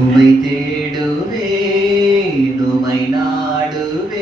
உமை தேடுவே உமை நாடுவே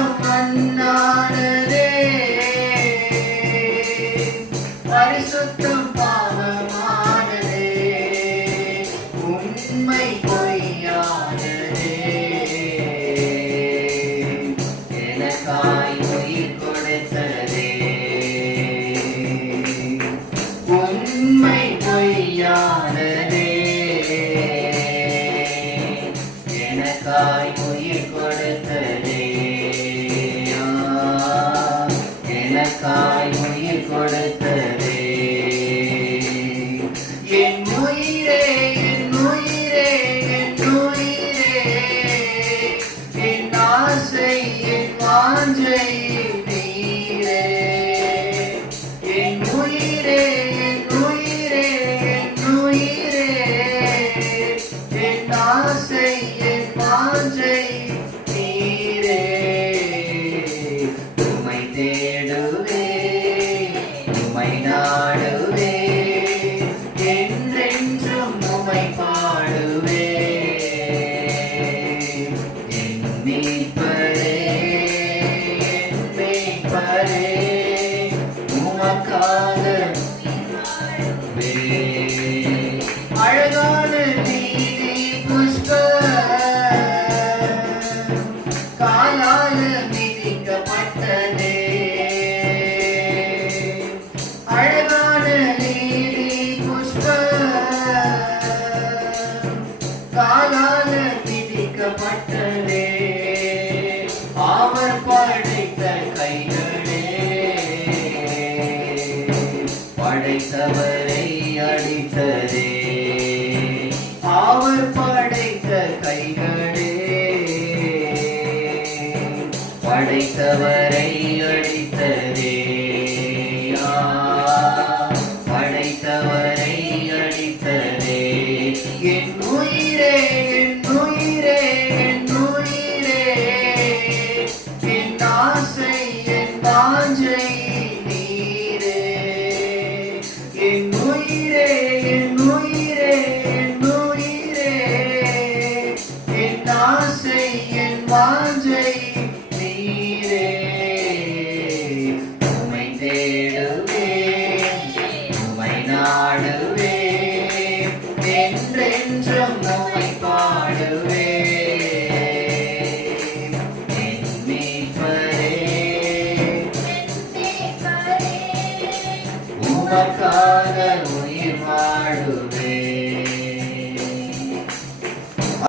வாழும் மண்ணானதே பரிசுத்தம் பாவமானதே. உண்மை பொய்யானதே. எனக்காய் உயிர் கொடுத்ததே. உண்மை பொய்யானதே. எனக்காய் உயிர் கொடுத்ததே. என் உயிரே என் உயிரே என் உயிரே. என் ஆசை என் வாஞ்சை Father Spirit. என்றென்றும் உம்மை பாடுவே உமக்காக உயிர் வாழுவே